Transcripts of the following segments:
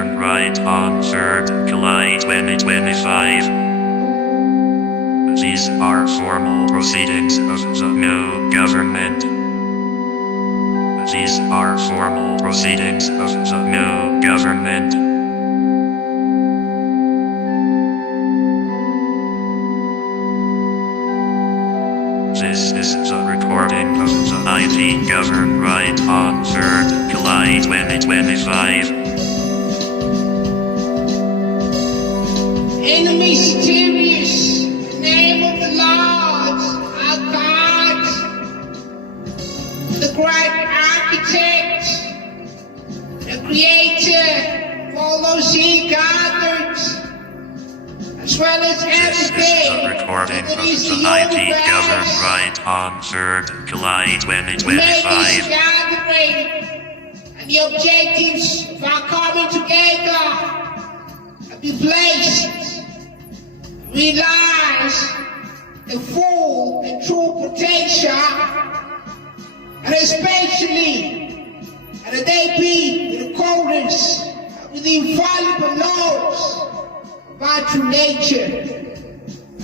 Govern RITE on 3rd July 2025. These are formal proceedings of the new government. These are formal proceedings of the new government. This is the recording of the IP Govern RITE on 3rd July 2025. In the mysterious name of the Lord, our God, the great architect, the creator of all those he gathered, as well as everything. This is the recording of the IP Govern RITE on 3rd July 2025. And the objectives of our coming together have been placed. Realize the full and true potential, and especially that they be in accordance with the infallible laws of our true nature,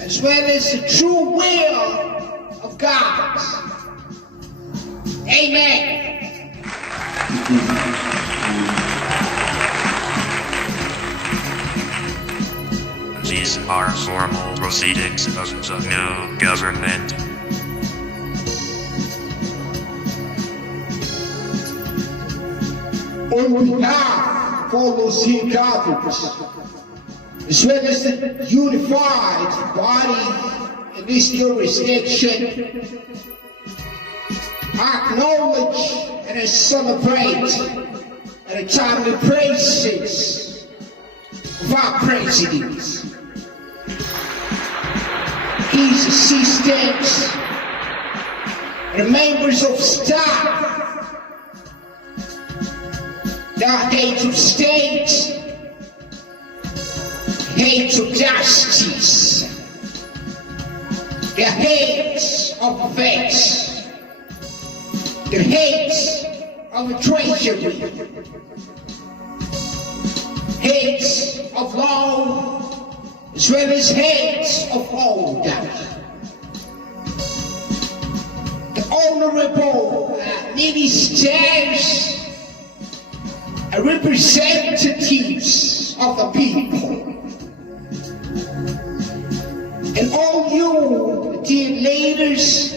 as well as the true will of God. Amen. These are formal proceedings of the new government. On behalf of all those here gathered, as well as the unified body in this jurisdiction, I acknowledge and I celebrate the timely praises of our president, his assistants, and the members of staff, the heads of state, heads of justice, the heads of defense, the heads of the treasury, heads of law, as well as heads of order, the honorable ministers and representatives of the people, and all you dear leaders,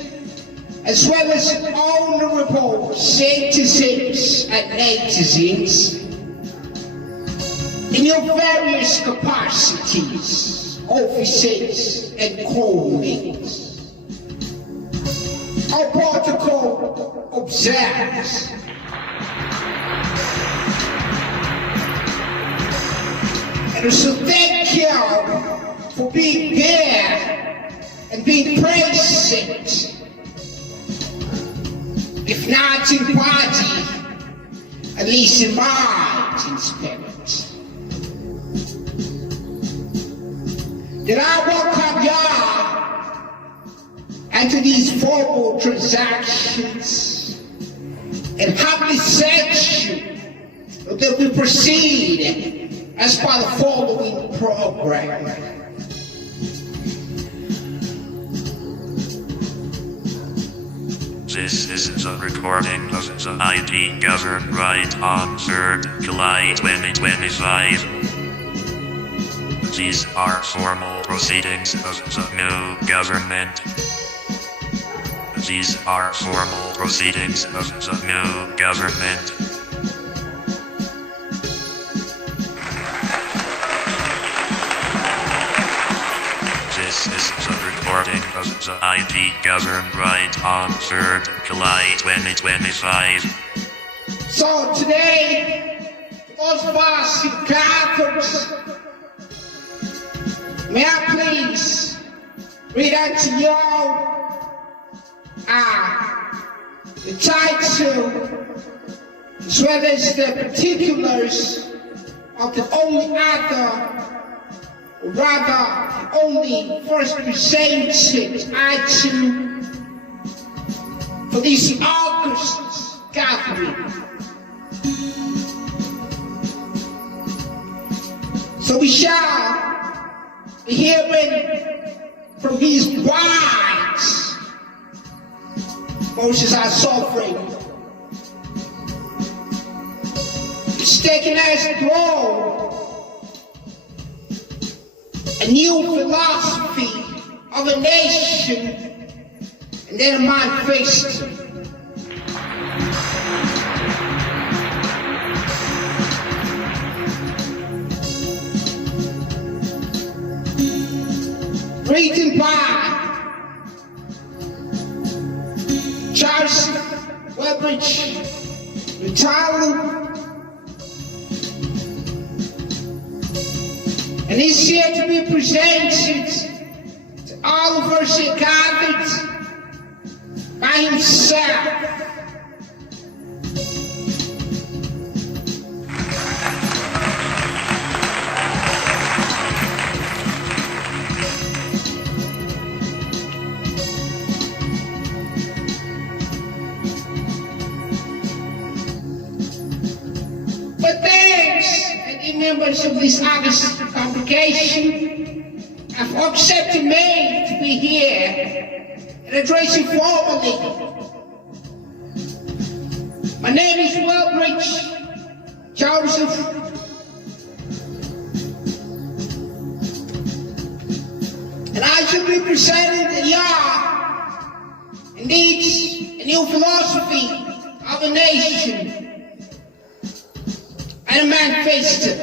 as well as honorable citizens and netizens, in your various capacities, offices, and callings. Our protocol observes. And so thank you for being there and being present, if not in body, at least in mind and spirit. That I welcome y'all into these formal transactions and humbly section that we proceed as per the following program. This is the recording of the IP Govern RITE on 3rd July 2025. These are formal proceedings of the new government. These are formal proceedings of the new government. This is the recording of the IP Govern RITE on 3rd July 2025. So today, those of us who gathered, may I please read out to y'all the title as well as the particulars of the only other, or rather the only first presented item for this August gathering. So we shall be hearing from his wise, Moses our sovereign. It's taken us through a new philosophy of a nation and then a manifesto. Written by Charles Webridge, retired, and is here to be presented to all of us here gathered by himself. Members of this August congregation have accepted me to be here and address you formally. My name is Wellbridge Joseph. And I shall be presenting indeed, a new philosophy of a nation and a manifesto.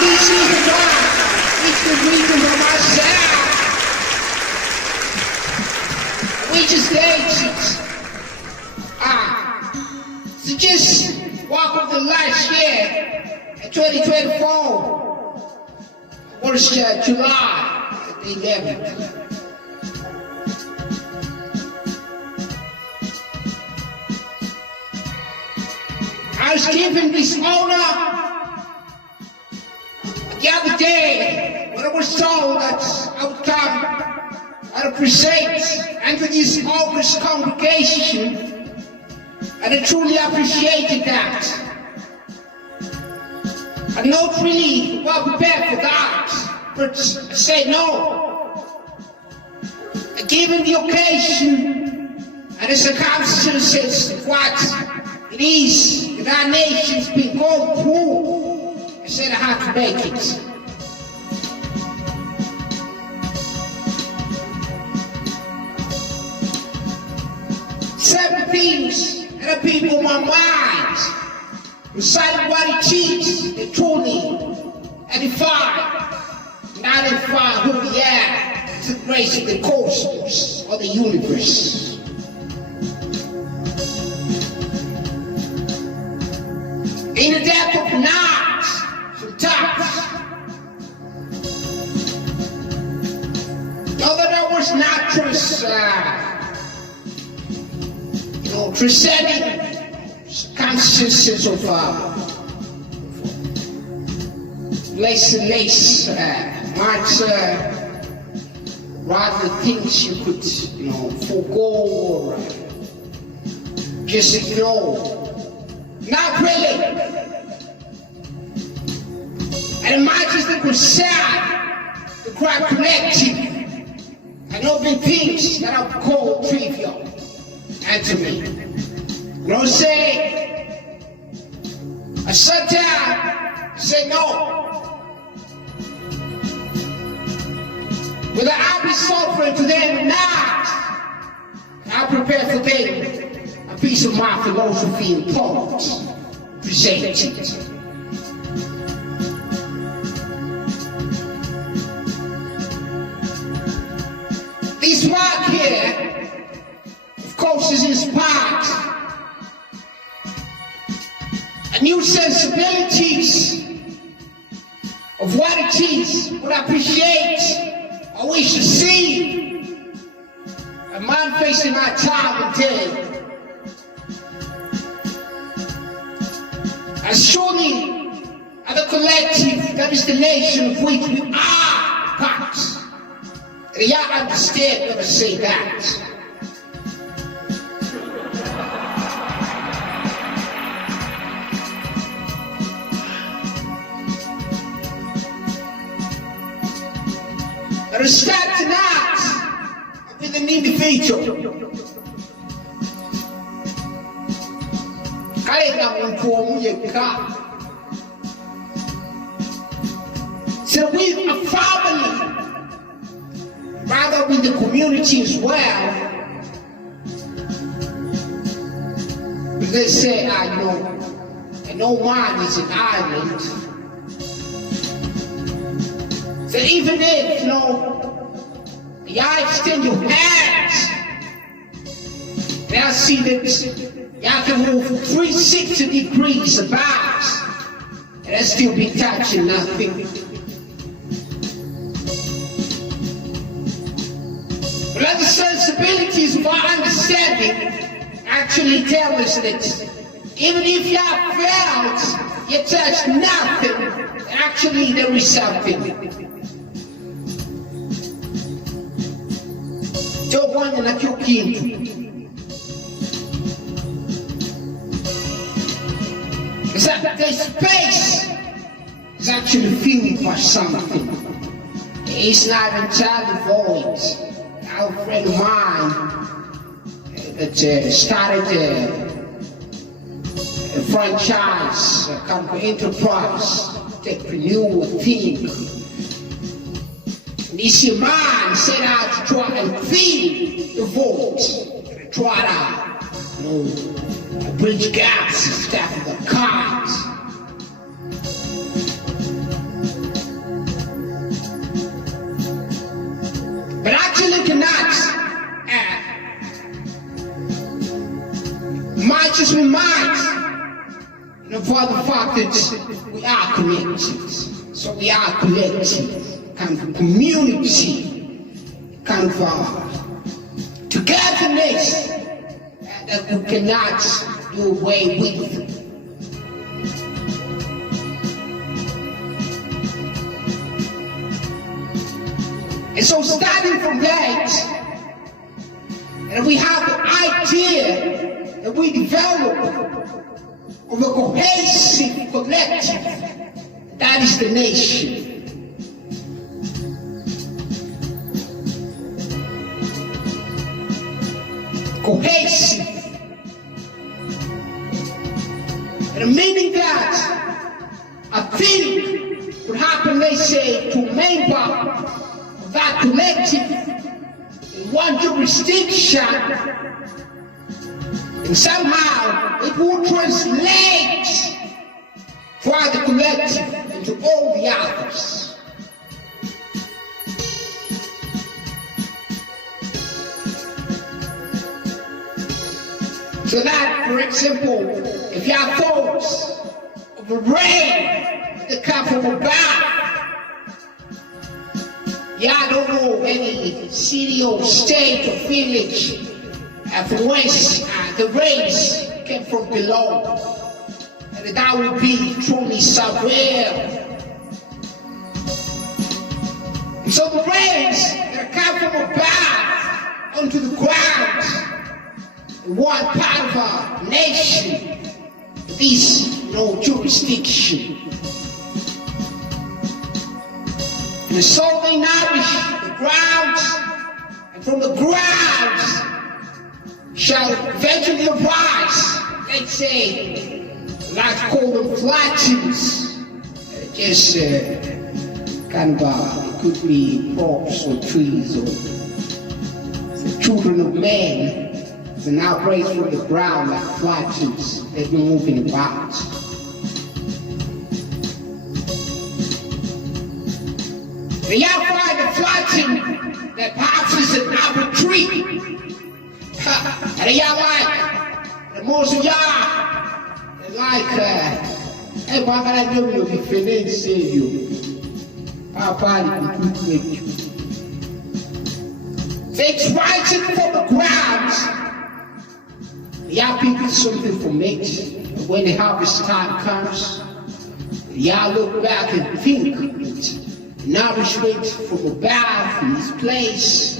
This is the one which was written for myself, which is dated. So just walk of the last year, 2024, was July the 11th. I was given this honor the other day when I was told that I would come and present unto this August congregation, and I truly appreciated that. I'm not really well prepared for that, but I said no. Given the occasion and the circumstances of what it is that our nation's been going through, I said I had to make it. Seven things that are people in my mind, reciting what it is, they truly edify, and identify who we are to the grace of the cosmos or the universe. In the depth of night, sometimes, know that I was not transcending circumstances of lace, might rather things you could, forego or just ignore. Not really. And much as the concern, the crowd collective, and open things that are called trivial, and to me. Say, I sat down, say no. Whether I be suffering to them or not, I prepare for them a piece of my philosophy and thought presented. This work here, of course, is inspired a new sensibilities of what it is, what I appreciate, I wish to see a man facing our time and day. As surely as the collective, that is the nation of which we are part. And y'all understand when I say that. But it starts not with an individual. So with a family, rather with the community as well. They say, I know man is an island. So even if, you extend your hands, they'll see that you can move 360 degrees about, and they'll still be touching nothing. But other sensibilities of our understanding actually tell us that even if you have felt you touched nothing, actually there is something. Don't want to like your kid. It's like the space is actually filled by something. It's not entirely void. Our friend of mine that started a franchise, a company enterprise, entrepreneur thing. And this man set out to try and fill the void, try to bridge gaps and stuff in the cars. But actually cannot much as we might, for the fact that we are connected. So we are collective, kind of community, kind of togetherness that we cannot do away with. And so starting from that, and we have the idea that we develop of a cohesive collective, that is the nation. Cohesive. And meaning that a thing would happen, let's say, to a member of that collective in one jurisdiction, and somehow it will translate throughout the collective into all the others. So that, for example, if you have thoughts of a rain that come from above, I don't know any city or state or village from whence the rains came from below, and that would be truly surreal. And so the rains that come from above onto the ground, one part of our nation, this jurisdiction. And so they nourish the grounds, and from the grounds shall eventually arise, let's say, like call them flatulence, just kind of, it could be crops or trees or the children of men. And now raised from the ground like flatulence, they've been moving about. And y'all find the flatulence that perhaps is an apple tree. And y'all like, the most of y'all, like, hey, why can I do you if you didn't save you? Papa, you. It's rising from the ground. Y'all people something for me. When the harvest time comes, y'all look back and think nourishment from above in this place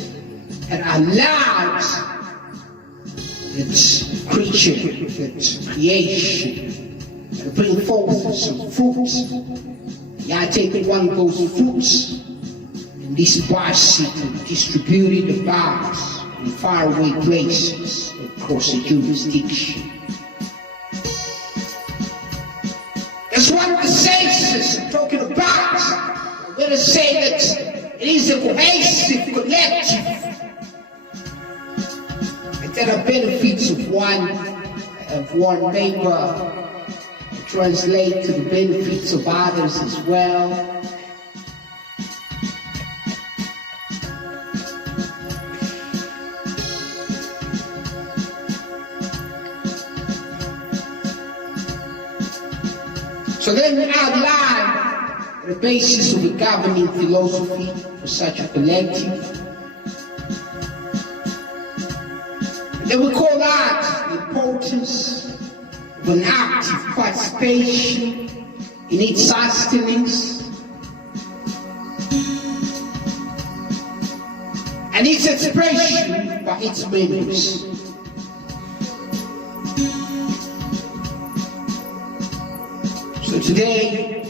and allowed that creature, that creation to bring forth some fruits. Y'all take one of those fruits and this bicycle distributed about in faraway places across the jurisdiction. That's what the census is talking about. I'm going to say that it is a cohesive collective, and there are benefits of one neighbor translate to the benefits of others as well. So let me outline the basis of the governing philosophy for such a collective. And then we call out the importance of an active participation in its sustenance and its expression by its members. So today,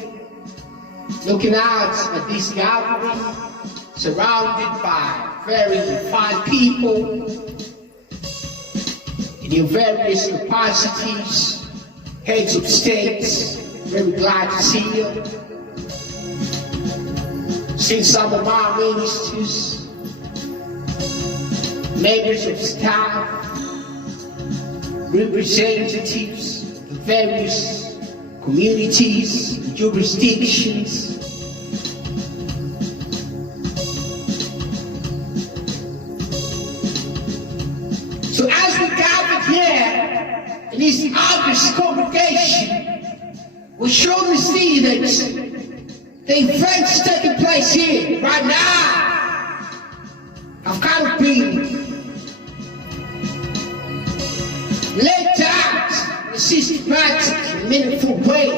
looking out at this gathering, surrounded by very fine people in your various capacities, heads of states, very glad to see you. See some of our ministers, members of staff, representatives of various communities, jurisdictions. So as we gather here in this August congregation, we surely see that the events taking place here right now have kind of been laid out in a systematic and meaningful way,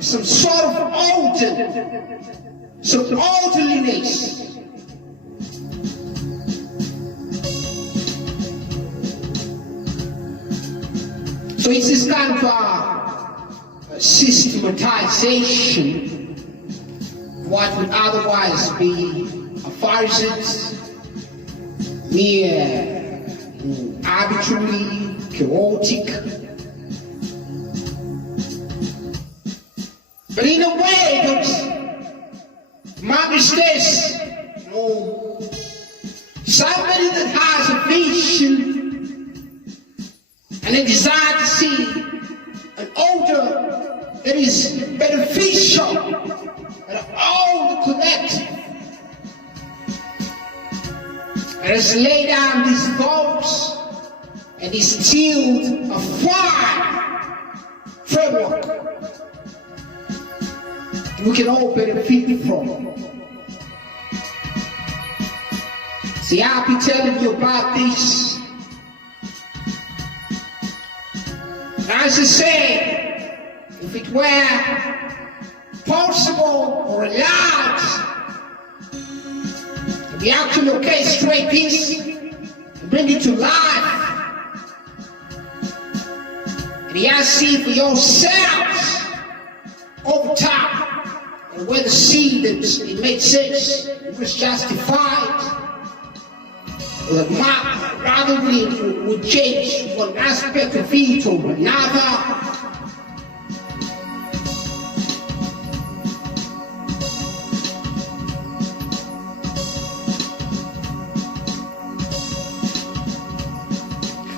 some sort of orderliness. So it's this kind of a systematization of what would otherwise be a farce, mere arbitrary, chaotic. But in a way that manifests, somebody that has a vision and a desire to see an order that is beneficial and all the collective, and has laid down these thoughts and instilled a fire framework we can all benefit from. See, I'll be telling you about this. As I say, if it were possible or allowed to be actually orchestrate this and bring it to life, and you have to see for yourselves over time, and whether see that it makes sense, it was justified, rather than would change one aspect of it or another.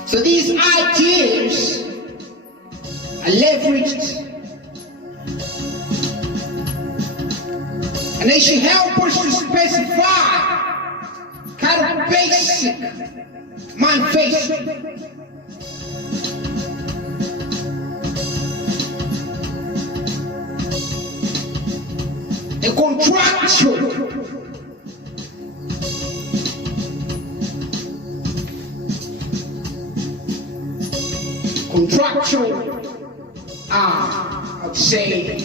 So these ideas are leveraged, and they should help us to specify kind of basic manifesto. A contractual I would say,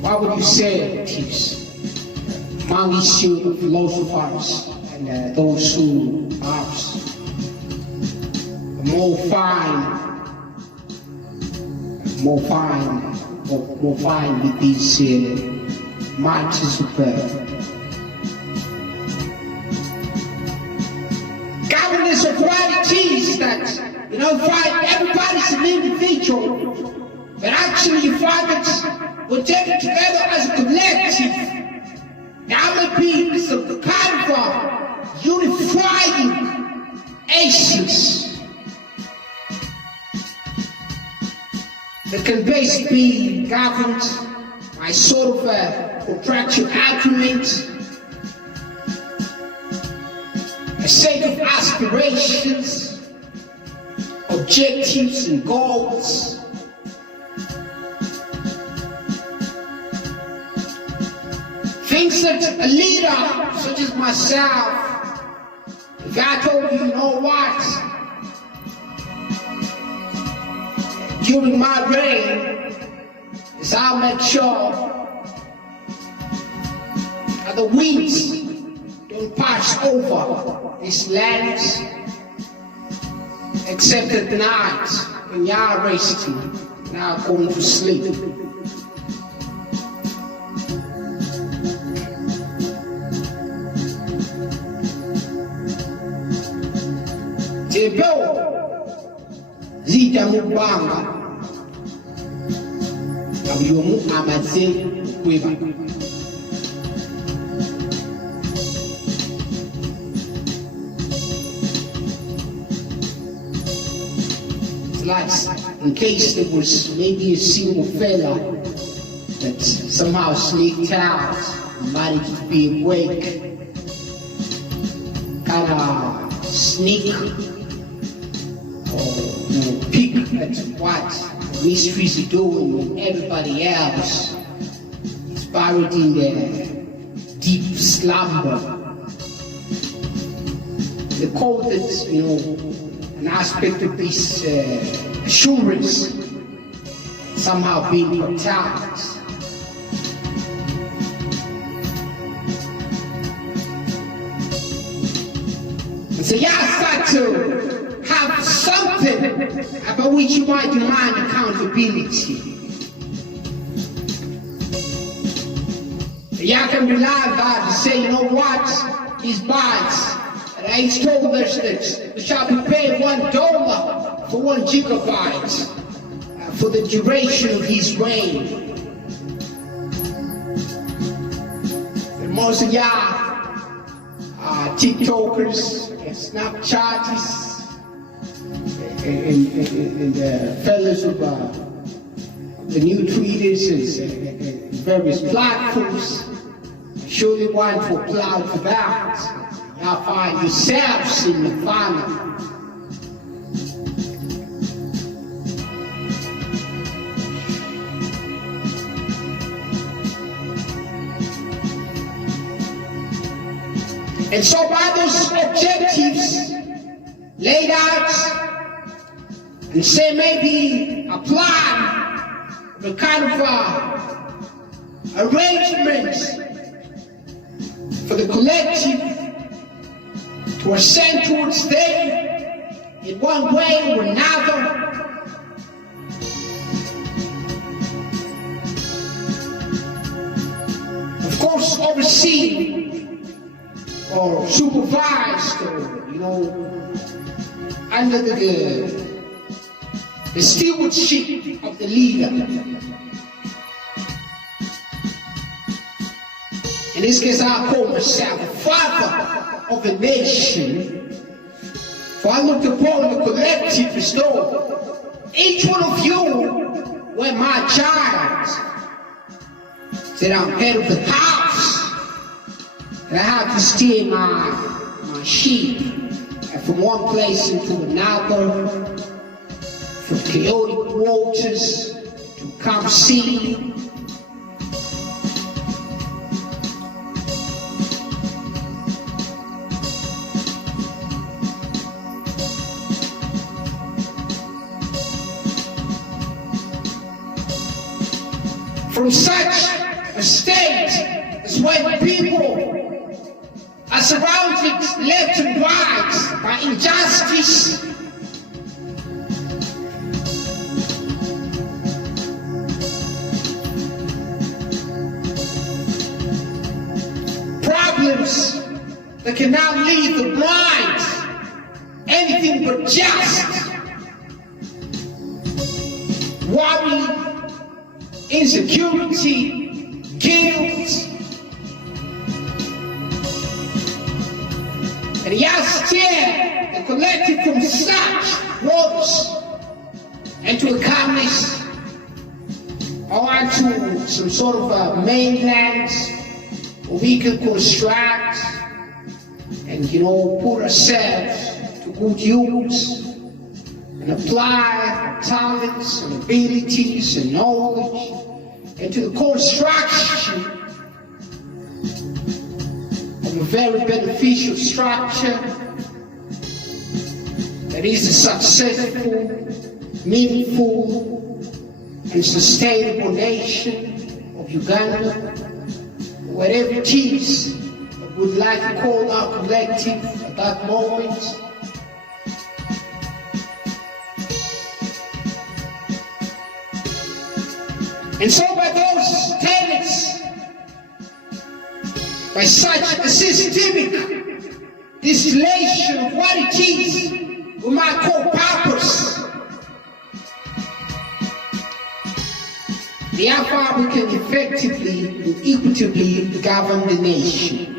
what would you say it is among these two philosophers and those who are more fine with these marches of governance of qualities that, find everybody's an individual, but actually you find that we're taken together as a collective. Now the people is the kind of unifying essence that can basically be governed by sort of a contractual agreement, a set of aspirations, objectives and goals. Things that a leader such as myself, if I told you, what, during my reign, is I'll make sure that the winds don't pass over these lands, except at night when you're resting, now going to sleep. Tebo zita mubanga abuyomu amaze kweba. Like in case there was maybe a single fella that somehow sneaked out, managed to be awake, kind of sneak or peek at what the mysteries are doing when everybody else is buried in their deep slumber. They call it, an aspect of this assurance somehow being protected. And so you start to have something about which you might demand accountability. You can rely on God to say, what, these bites. And he's told us that we shall be paid $1 for 1 gigabyte for the duration of his reign. And most of y'all are TikTokers and Snapchatters and fellas of the new tweeters and various platforms. Surely one for cloud for that. Y'all find yourselves in the final. And so by those objectives laid out, and say maybe a plan, the kind of arrangement for the collective to ascend towards them in one way or another. Of course, overseen or supervised or, under the stewardship of the leader. In this case, I call myself the father of a nation, for I looked upon the collective as though each one of you were my child. That I'm head of the house, and I have to steer my sheep from one place into another, from chaotic waters to calm sea. From such a state is when people are surrounded left and right by injustice, cannot leave the mind anything but just worry, insecurity, guilt. And he has steered the collective from such waters into a calmness or into some sort of mainland where we can construct and, put ourselves to good use and apply our talents and abilities and knowledge into the construction of a very beneficial structure that is a successful, meaningful, and sustainable nation of Uganda, whatever it is that we'd like to call our collective at that moment. And so by those tenets, by such a systemic distillation of what it is we might call purpose, therefore we can effectively and equitably govern the nation.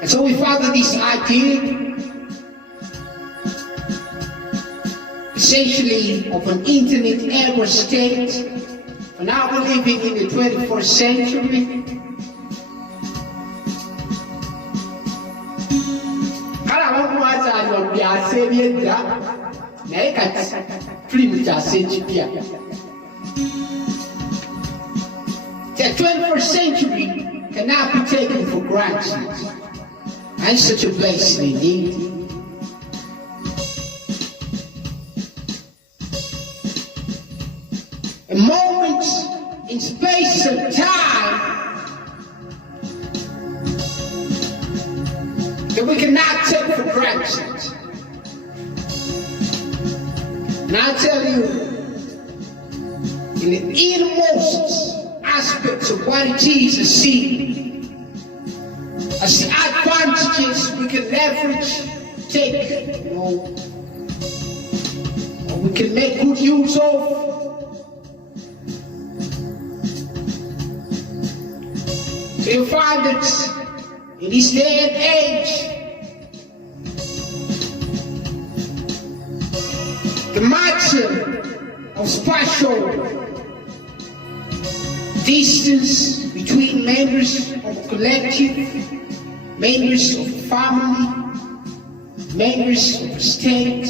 And so we further this idea essentially of an internet-era state. And now we're living in the 21st century. The 21st century cannot be taken for granted. And such a blessing indeed. A moment in space and time that we cannot take for granted. And I tell you, in the innermost aspects of what it is to see, as the advantages we can leverage, take, or we can make good use of. So you find that in this day and age, the matter of spatial distance between members of a collective, members of a family, members of a state,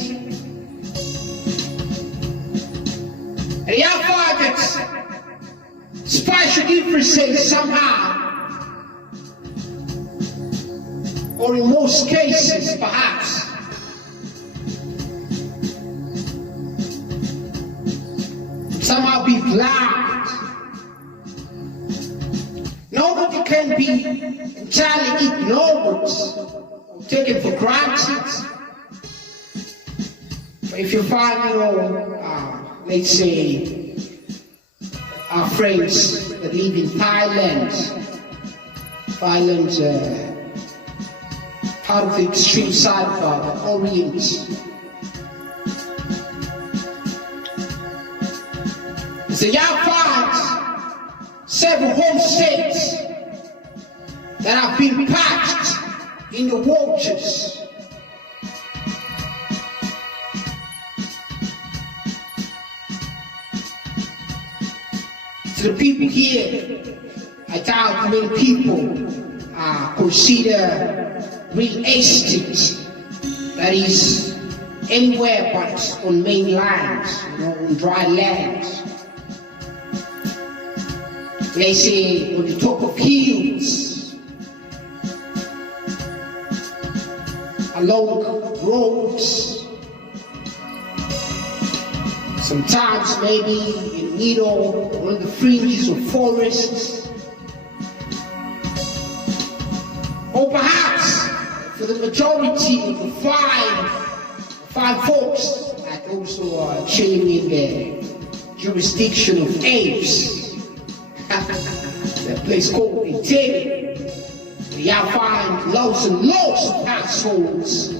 and the fact that spatial differences somehow, or in most cases perhaps, somehow be blind. Nobody can be entirely ignored or taken for granted. But if you find, let's say, our friends that live in Thailand, part of the extreme side of the Orient, so you find several home states that have been patched in the waters. To the people here, I doubt many people consider real estate that is anywhere but on mainland, on dry land. They say on the top of hills, along roads, sometimes maybe in the middle or on the fringes of forests, or perhaps for the majority of the fine folks chilling in the jurisdiction of apes. That place called Italy. Y'all find loads and loads of households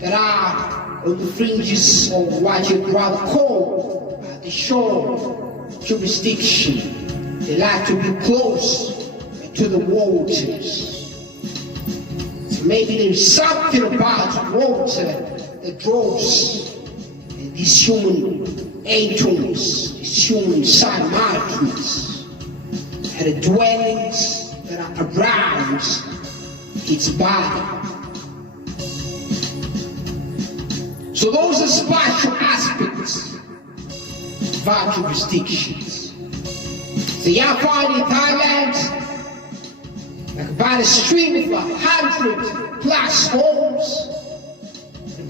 that are on the fringes of what you'd rather call the shore jurisdiction. They like to be close to the waters. So maybe there's something about water that draws these human atoms, these human cyanotropies, and the dwellings that are around its body. So those are spatial aspects of our jurisdictions. So y'all find in Thailand, like about a stream of 100+ homes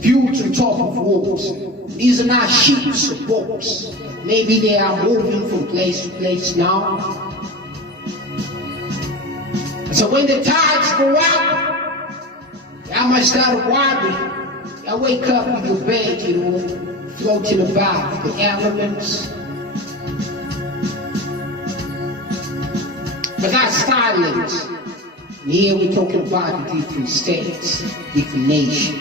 built on top of water. These are not ships or boats. Maybe they are moving from place to place now. So when the tides go out, y'all might start worrying. Y'all wake up with your bed, floating about the elements. But that's Thailand. And here we're talking about the different states, different nations.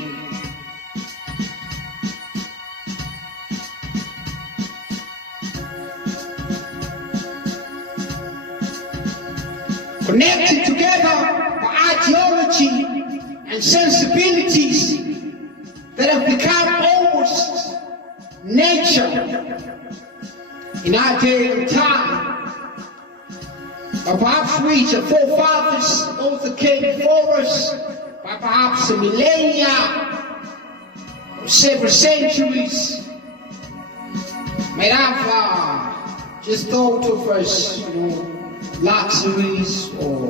Connected together by ideology and sensibilities that have become almost nature in our day and time. But perhaps we, the forefathers, those that came before us, by perhaps a millennia or several centuries, might have just thought of us, luxuries or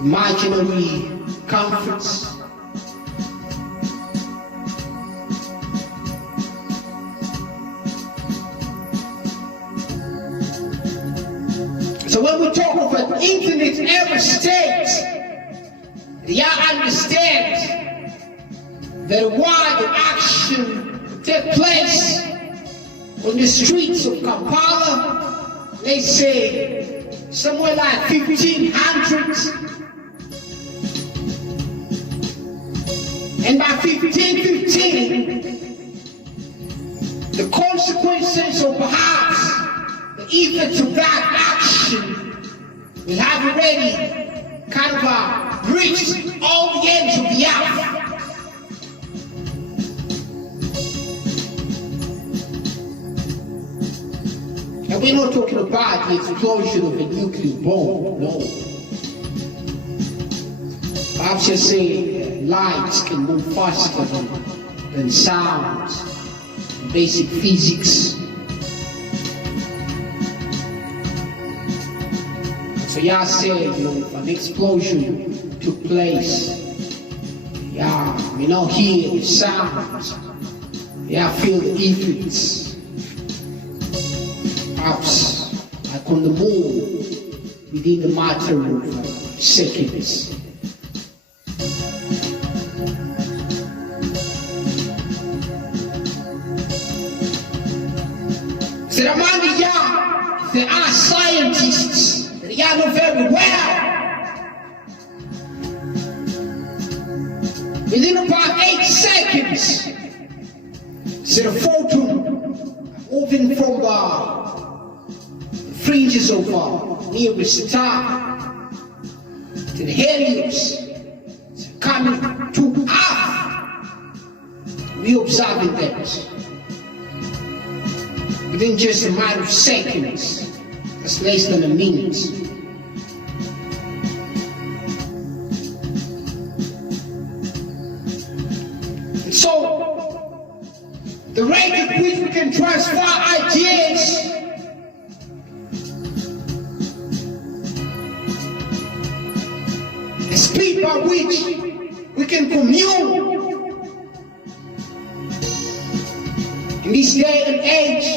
imaginary comforts. So when we talk of an infinite ever state, y'all understand that while the action take place on the streets of Kampala, let's say somewhere like 1500, and by 1515, the consequences of perhaps the effects of that action will have already kind of reached all the ends of the earth. And we're not talking about the explosion of a nuclear bomb, no. Perhaps just say lights can move faster than sound, basic physics. So y'all say, if an explosion took place, y'all may not hear the sound, y'all feel the effects. Perhaps like on the moon, within the matter of seconds. So among the young, there are scientists that y'all know very well. Within about 8 seconds, so the photon moving from the fringes of nearest star to the helios, coming to Earth. We observing that within just a matter of seconds. That's less than a minute. And so, the rate at which we can transfer ideas the speed by which we can commune in this day and age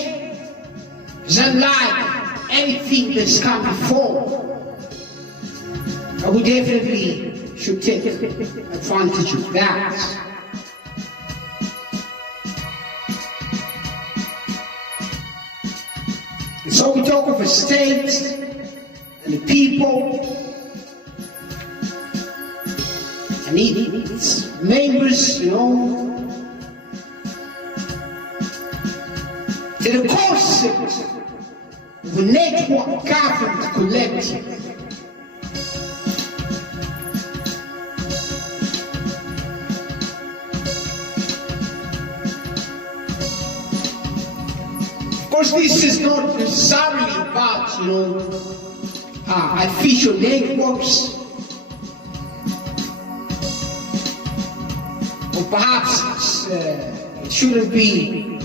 is unlike anything that's come before. And we definitely should take advantage of that. And so we talk of a state and the people and its members, to the concept of a network government collective. Of course, this is not necessarily about, official networks, or perhaps it shouldn't be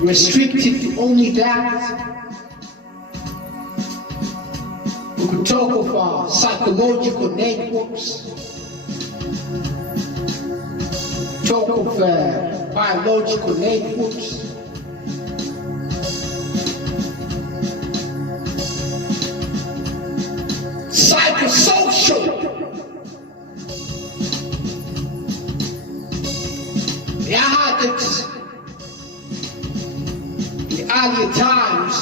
restricted to only that. We could talk of psychological networks, talk of biological networks, psychosocial. I heard that in the earlier times,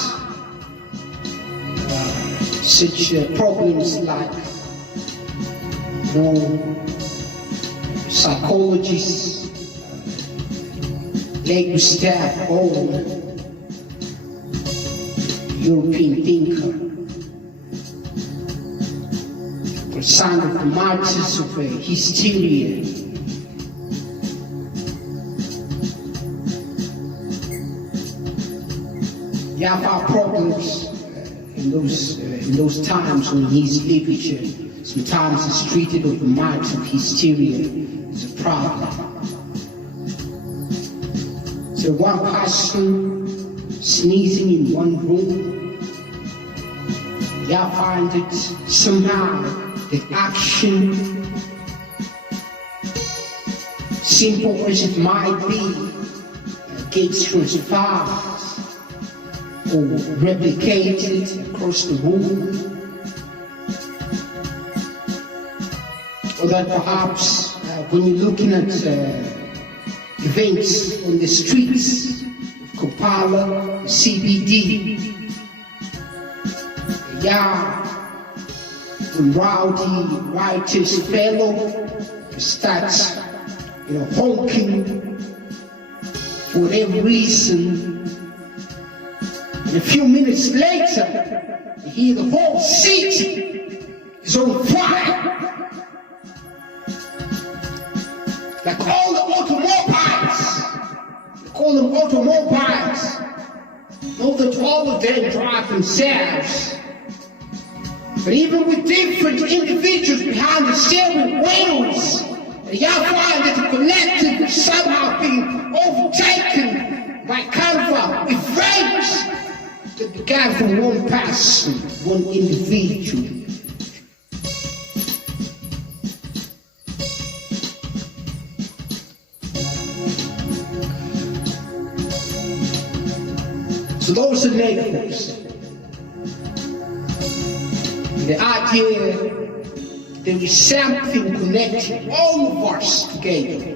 such problems like psychologists, Lake staff on European thinker, concerned of the marches of hysteria. You have our problems in those times when his literature sometimes is treated of the march of hysteria as a problem. So one person sneezing in one room, you find it somehow the action, simple as it might be, gets transferred or replicated across the room, or that perhaps when you're looking at events on the streets of Kampala, CBD, when rowdy writers fellow starts, honking for whatever reason. And a few minutes later, you hear the whole city is on fire. Like all the automobiles, they call them automobiles, know that all of them drive themselves. But even with different individuals behind the steering wheels, you find that the collective is somehow being overtaken by kind of events that began from one person, one individual. So those are networks. The idea there is something connecting all of us together.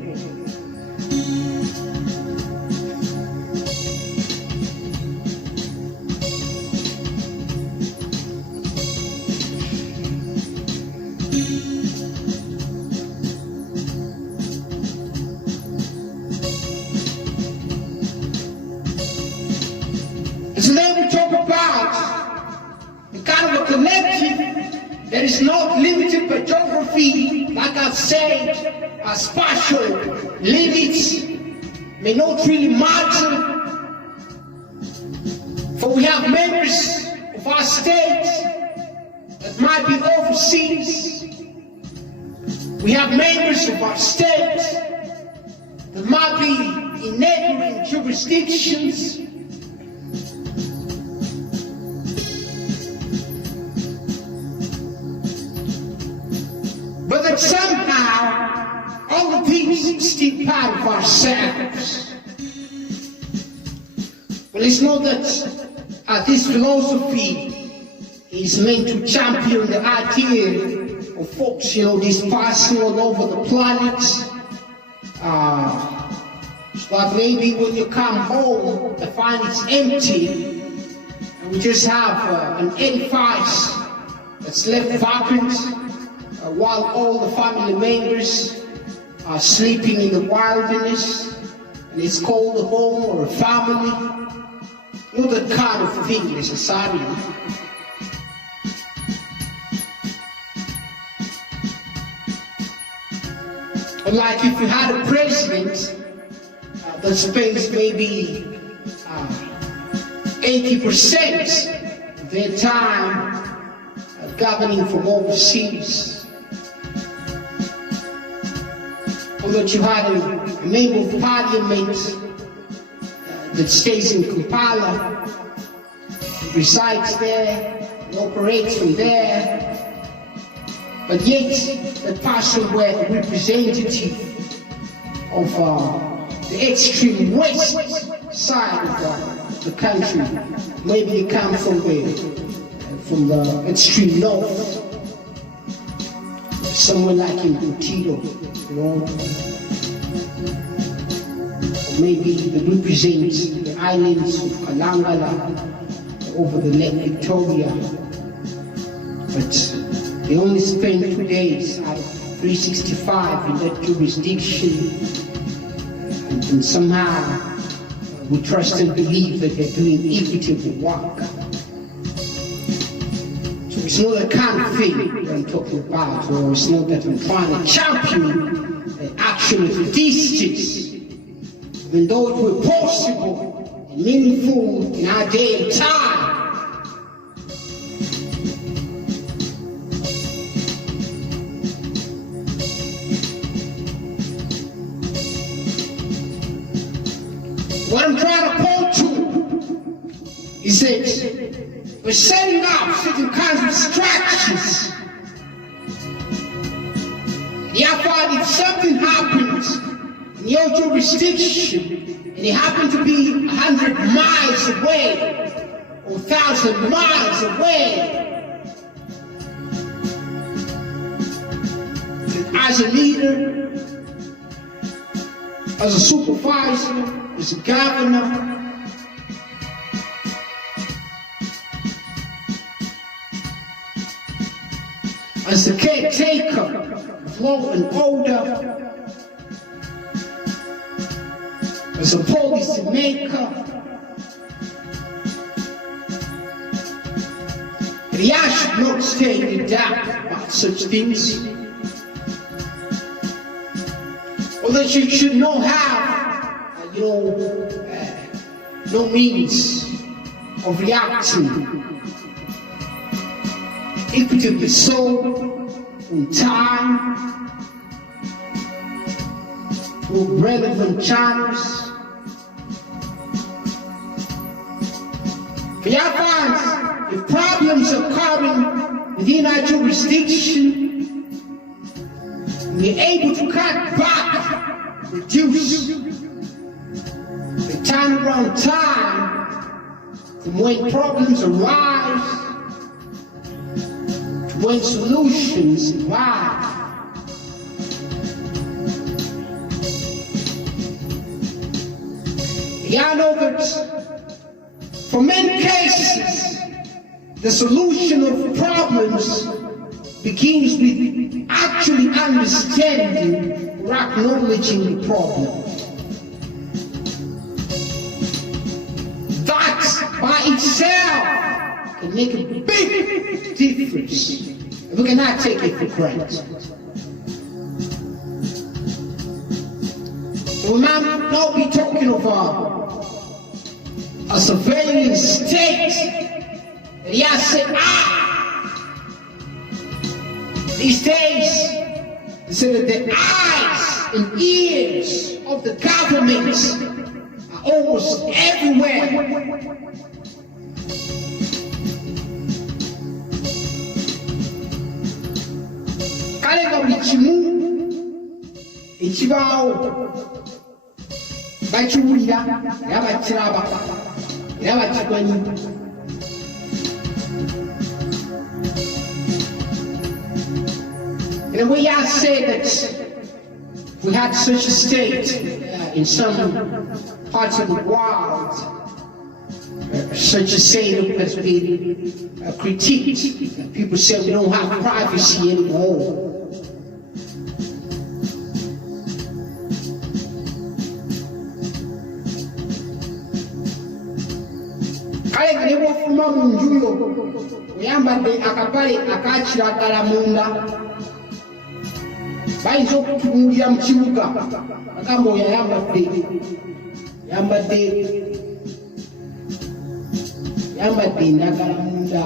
So then we talk about the kind of a collective that is not limited by geography, like I've said, spatial limits may not really matter. For we have members of our state that might be overseas. We have members of our state that might be in neighboring jurisdictions. But that somehow all of these are still part of ourselves. Well, it's not that this philosophy is meant to champion the idea of folks, dispersing all over the planet, But maybe when you come home, you find it's empty, and we just have an edifice that's left vacant, while all the family members are sleeping in the wilderness, and it's called a home or a family. You know, that kind of thing necessarily. Like if you had a president that spends maybe 80% of their time governing from overseas, or that you had a member of parliament that stays in Kampala, resides there, and operates from there, but yet the person were a representative of the extreme west side of the country. Maybe they come from the extreme north, somewhere like in Butiro, you know. Or maybe they represent the islands of Kalangala over the Lake Victoria, but they only spend 2 days out of 365 in that jurisdiction, and somehow we trust and believe that they're doing equitable work. So it's not the kind of thing that I'm talking about, or it's not that I'm trying to champion the action of justice, even though it were possible and meaningful in our day and time. What I'm trying to point to is that we're setting up certain kinds of structures. Therefore, if something happens in your jurisdiction, and it happened to be 100 miles away, or 1,000 miles away, as a leader, as a supervisor, as a governor, as the caretaker of law and order, as a policy maker, and I should not stay in the dark about such things, or that you should not have no means of reacting equitably so in time through relevant channels. For your fans, if problems are occurring within our jurisdiction, we're able to cut back, reduce the turnaround time from when problems arise to when solutions arrive. I know that for many cases, the solution of problems begins with actually understanding or acknowledging the problem. That by itself can make a big difference. We cannot take it for granted. So we might not be talking of a surveillance state. And he has said, these days, he said that the eyes and ears of the government are almost everywhere. Kalenga buli kimu ekibaawo bakiwulira era bakiraba era bakimanyi. And we have said that we had such a state in some parts of the world, such a setup has been critiqued. People say we don't have privacy anymore. Kale nebo fuma mu njuyo oyambadde akapale akakiragala munda bayinza okutunuulira mu kibuga agamba oyo yambadde endagala munda.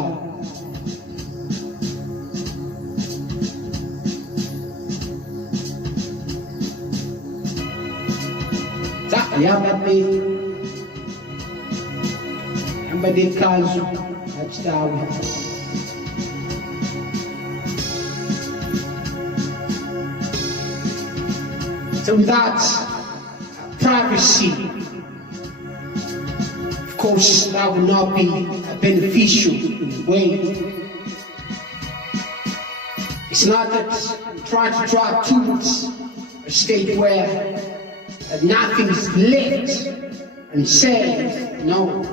Yambadde ekanzu akitaawe. So without privacy, of course, that would not be beneficial in a way. It's not that we try to drive towards a state where nothing is left unsaid. No.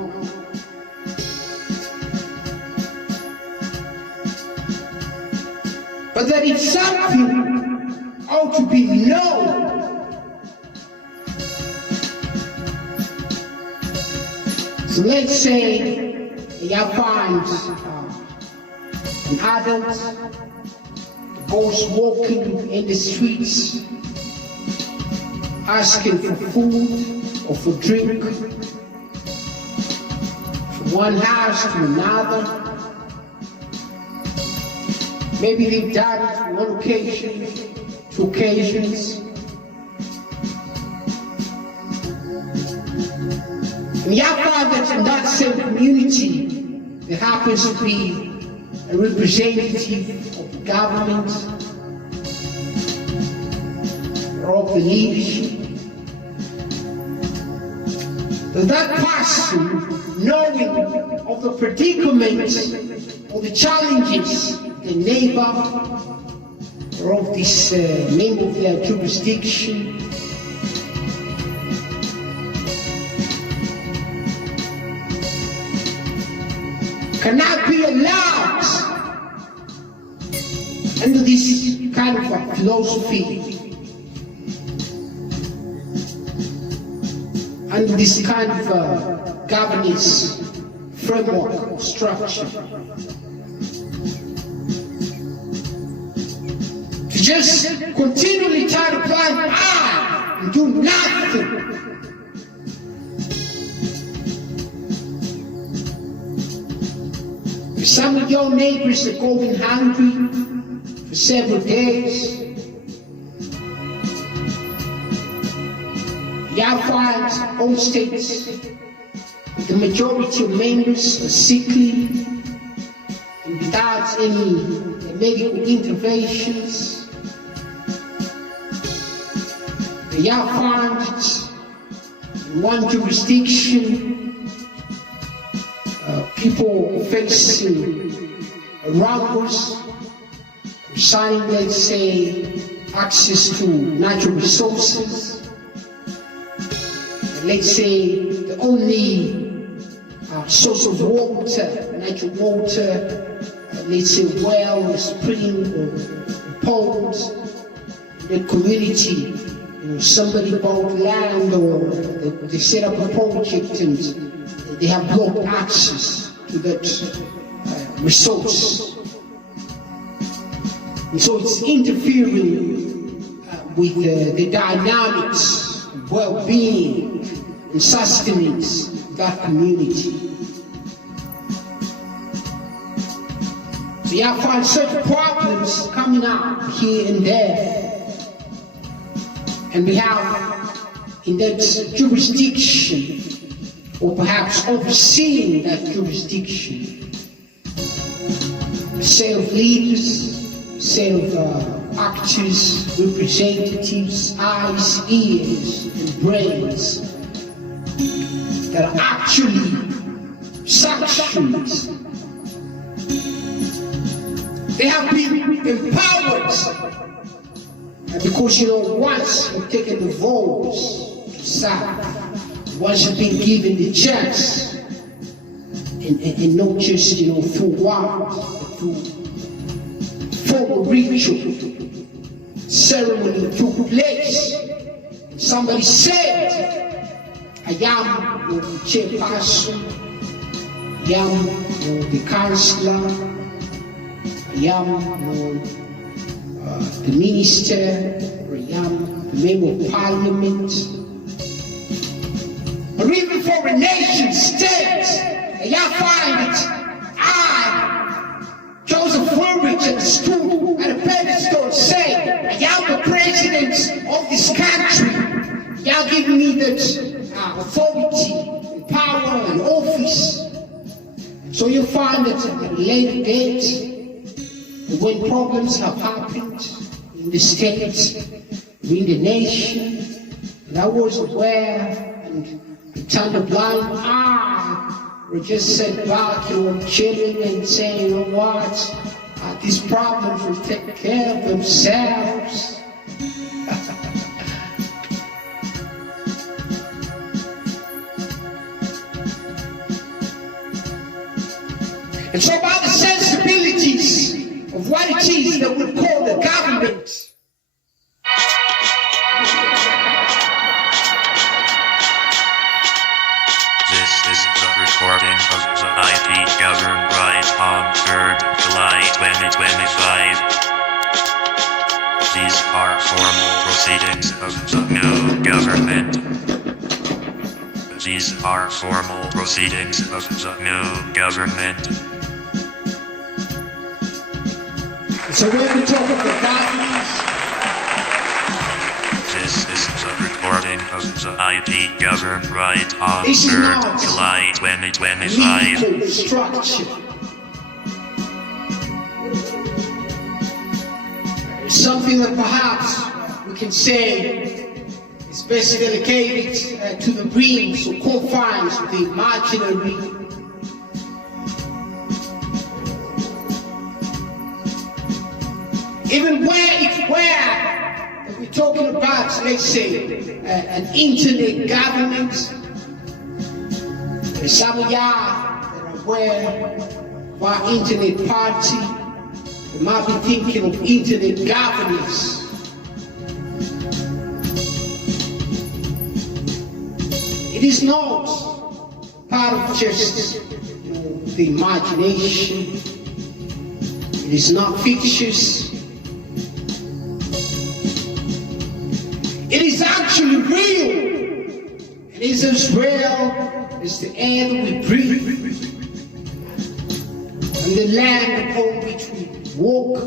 But that if something ought to be known, so let's say you find an adult goes walking in the streets asking for food or for drink from one house to another. Maybe they've done it on one occasion, 2 occasions. And you find that in that same community, there happens to be a representative of the government or of the leadership. That person, knowing of the predicament or the challenges the neighbor or of this name of their jurisdiction, cannot be allowed under this kind of a philosophy, under this kind of governance framework or structure. To just continually try to climb high and do nothing. Some of your neighbors are going hungry for several days. You find home states with the majority of members are sickly and without any medical interventions. You find in one jurisdiction people facing robbers concerning, let's say, access to natural resources. Let's say the only source of water, natural water, let's say well, or spring, or pond, the community, somebody bought land or they set up a project and they have blocked access to that resource. And so it's interfering with the dynamics, well-being, and sustenance of that community. So you find such problems coming up here and there. And we have in that jurisdiction, or perhaps overseeing that jurisdiction, self-leaders, self-actors, representatives, eyes, ears, and brains that are actually sanctioned. They have been empowered because, once you've taken the votes to sad. Once you've been given the chance, and not just, through words, but through formal ritual, ceremony took place. And somebody said, I am the chairperson, I am the councillor, I am the minister, or I am the member of parliament, or even for a nation state. I find that I, Joseph Woolrich, stood at a pedestal saying, I am the president of this country. Y'all giving me that authority, and power, and office. So you find that at a later date, when problems have happened in the states, in the nation, and I was aware and turned a blind eye, or just sat back, chilling and saying, you know what, these problems will take care of themselves. And so about the sensibilities of what it is that we call the government. This is the recording of the IP Govern RITE on 3rd July 2025. These are formal proceedings of the new government. These are formal proceedings of the new government. So when we talk about government, this is the recording of the IP Govern RITE on 3rd July 2025. legal structure. It's something that perhaps we can say is best delegated to the realms or confines of the imaginary. Even where if we're talking about, let's say, an internet government, some of y'all that are aware of our internet party, they might be thinking of internet governance. It is not part of just the imagination. It is not fictitious. It is actually real. It is as real as the air that we breathe and the land upon which we walk.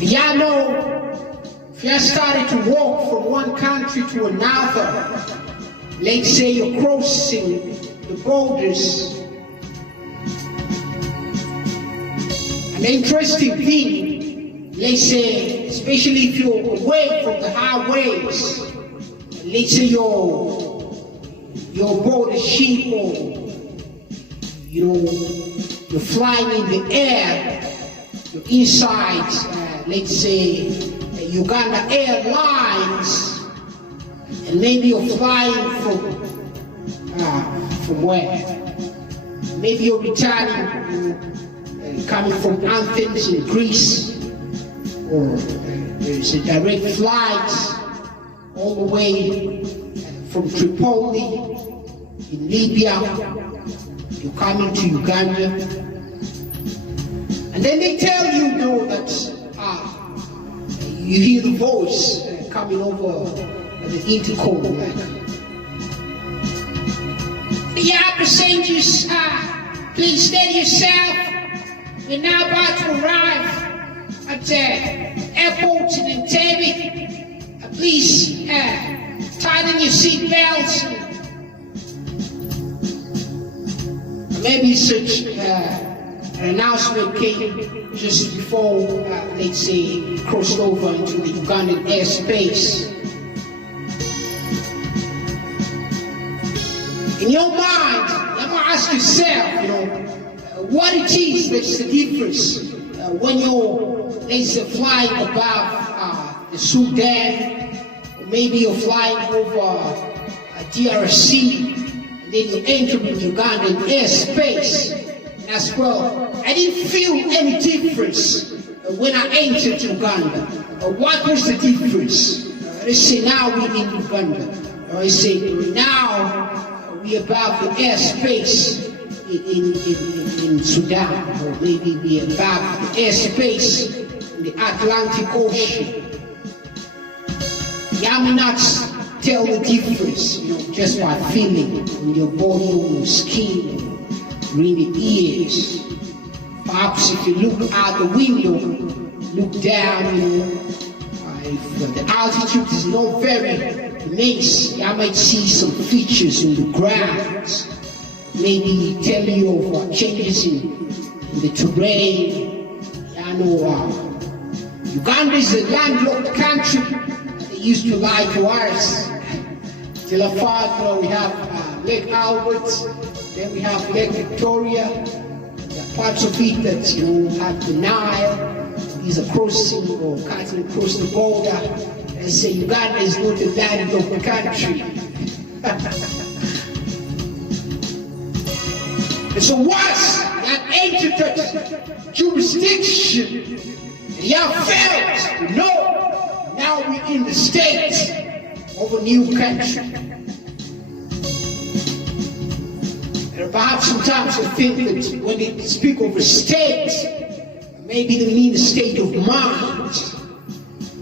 Y'all know, if you started to walk from one country to another, let's say you're crossing the borders, an interesting thing, let's say, especially if you're away from the highways, let's say you're aboard a ship or you're flying in the air, you're inside, let's say, Uganda Airlines, and maybe you're flying from where? Maybe you're returning, coming from Athens in Greece, or there's a direct flight all the way from Tripoli in Libya. You're coming to Uganda, and then they tell you, that you hear the voice coming over the intercom, the passengers, please steady yourself. We're now about to arrive at the airport in Entebbe. Please tighten your seat belts. Maybe such an announcement came just before, let's say, crossed over into the Ugandan airspace. In your mind, you might ask yourself, what it is that's the difference when they say flying above the Sudan, or maybe you're flying over DRC, and then you enter in Ugandan airspace as well. I didn't feel any difference when I entered Uganda. What was the difference? They say now we're in Uganda. Or they say now we're above the airspace in Sudan, or maybe we're above the airspace in the Atlantic Ocean. I may not tell the difference, just by feeling in your body, on your skin, or in the ears. Perhaps if you look out the window, look down, if the altitude is not very immense, I might see some features in the ground, maybe tell you of changes in the terrain. I know Uganda is a landlocked country. They used to lie to us. Till I found, we have Lake Albert, then we have Lake Victoria. There are parts of it that have the Nile. These are crossing or cutting across the border. They say Uganda is not a landlocked country. And so once that entered that jurisdiction, and felt, no, now we're in the state of a new country. And perhaps sometimes I think that when they speak of a state, maybe they mean a state of mind.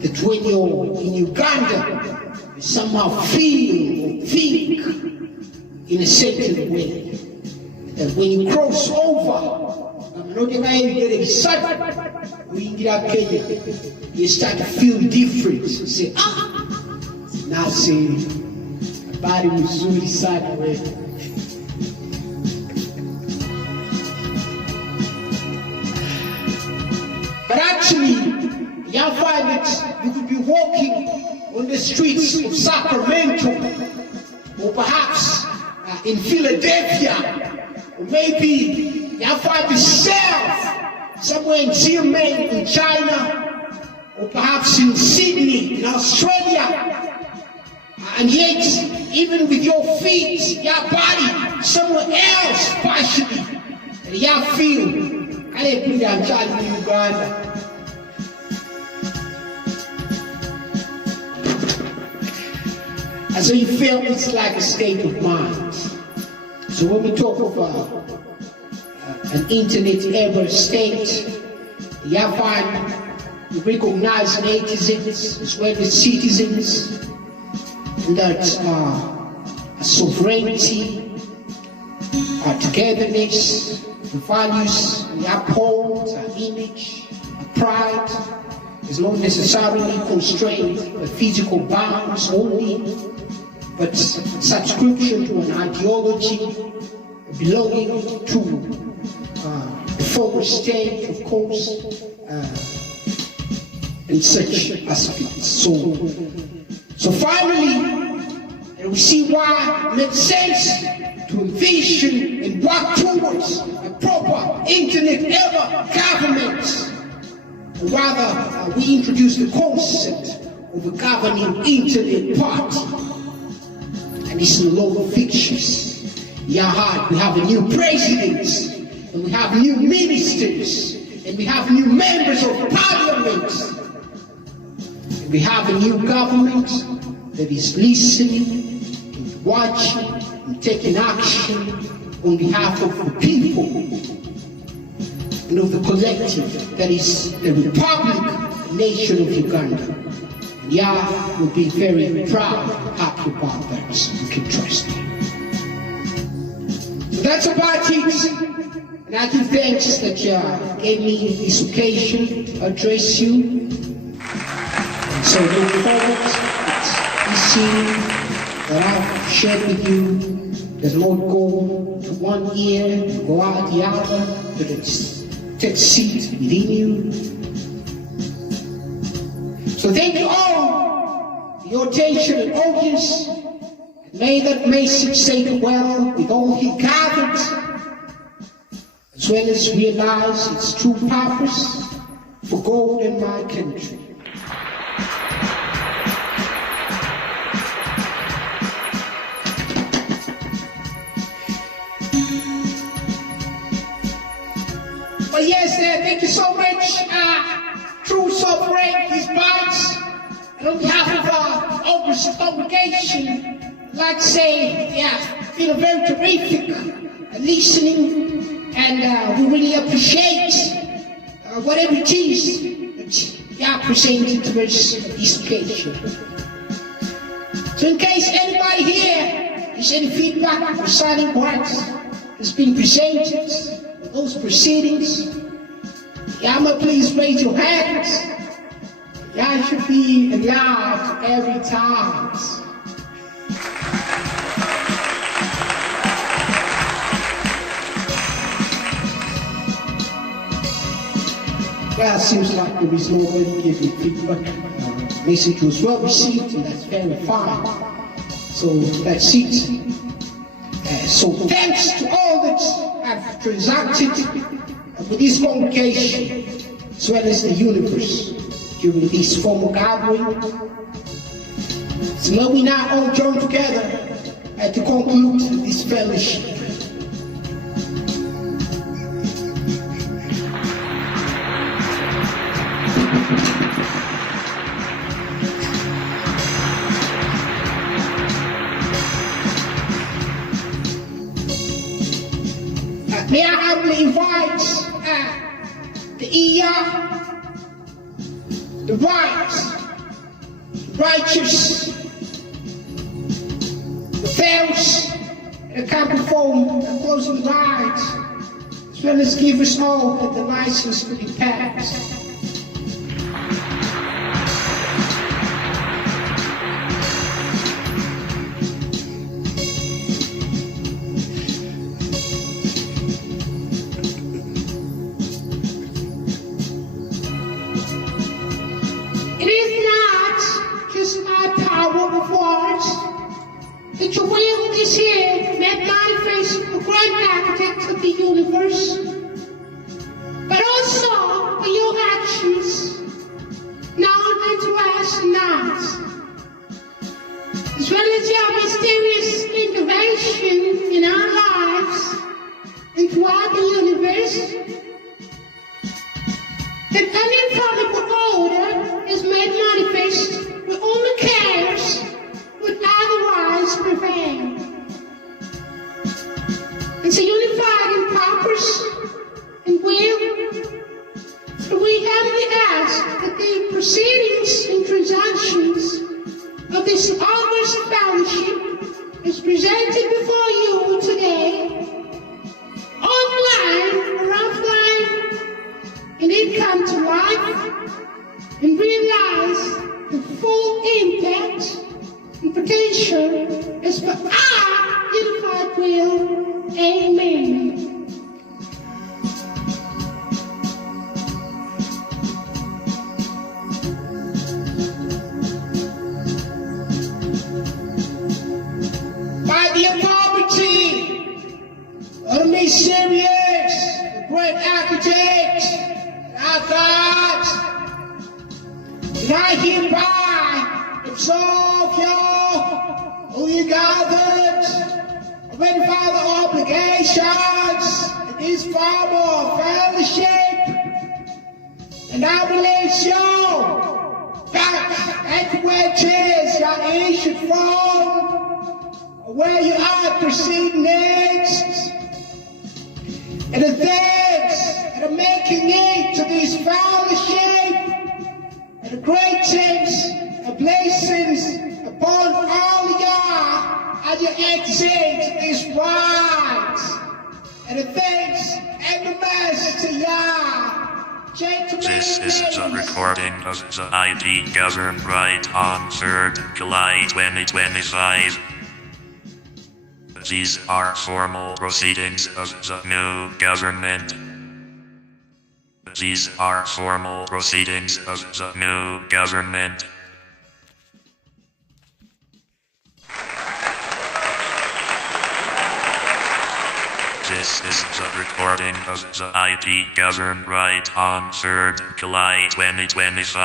That when you're in Uganda, you somehow feel or think in a certain way. That when you cross over, you start to feel different. You say, now say, body was really sad away. But actually, you find that you could be walking on the streets of Sacramento, or perhaps in Philadelphia, or maybe you find yourself somewhere in Xiamen in China, or perhaps in Sydney in Australia. And yet, even with your feet, your body, somewhere else, partially, and you feel, I didn't put that child in Uganda. And so you feel it's like a state of mind. So when we talk of an internet-ever state, you find you recognize netizens as well as citizens, and that sovereignty, togetherness, the values we uphold, our image, our pride, is not necessarily constrained by physical bounds only, but subscription to an ideology, belonging to the former state, of course, and such aspects. So finally, and we see why it makes sense to envision and work towards a proper internet-ever government. Rather, we introduce the concept of a governing internet party. And it's no longer fictitious. We have a new president, and we have new ministers, and we have new members of parliament. And we have a new government that is listening, and watching, and taking action on behalf of the people and of the collective that is the Republic Nation of Uganda. And will be very proud and happy about that, so you can trust me. So that's about it. And I give thanks that you gave me this occasion to address you. And so look forward that this scene that I've shared with you does not go to one ear and go out the other, but it takes seat within you. So thank you all for your attention and audience. May that message say well with all he gathered, as well as realize its true purpose for gold in my country. But yes, thank you so much, True Sovereign, these bites. And on behalf of our August congregation, I'd like to say, it's been a very terrific listening, and we really appreciate whatever it is that you are presenting to us on this occasion. So in case anybody here has any feedback concerning what has been presented, those proceedings, Yama, please raise your hands. Y'all should be allowed every time. Well, it seems like there is nobody giving feedback. Message was well received, and that's very fine. So that's it. So thanks to all that have transacted with this congregation, as well as the universe, during this formal gathering. So now we now all join together to conclude this fellowship. May I humbly invite the ER, the right, the righteous, the fails, and the can perform the closing rites, as well as give us all the license to depart. That your will is here, made manifest the great architect of the universe, but also for your actions, known unto us not, as well as your mysterious intervention in our lives and throughout the universe, that uninfallible order is made manifest with all the cares would otherwise prevail. It's a unified in purpose and will. So we humbly ask that the proceedings and transactions of this August fellowship is presented before you today, online or offline, and it come to life and realize the full impact and potential is for our unified will. Amen. By the authority of the mysterious, the great architect, our God, and I hereby absolve you, who you gathered, of any further obligations in this form of fellowship, and I release you back at where it is you issued from, where you are proceeding next, and the things that are making it to this fellowship, and the great things and blessings upon all y'all as you exit this ride, and the thanks and the mercy to y'all. This is a recording of the IP Govern RITE on 3rd July 2025. These are formal proceedings of the new government. These are formal proceedings of the new government. This This is a recording of the IP Govern RITE on 3rd July 2025.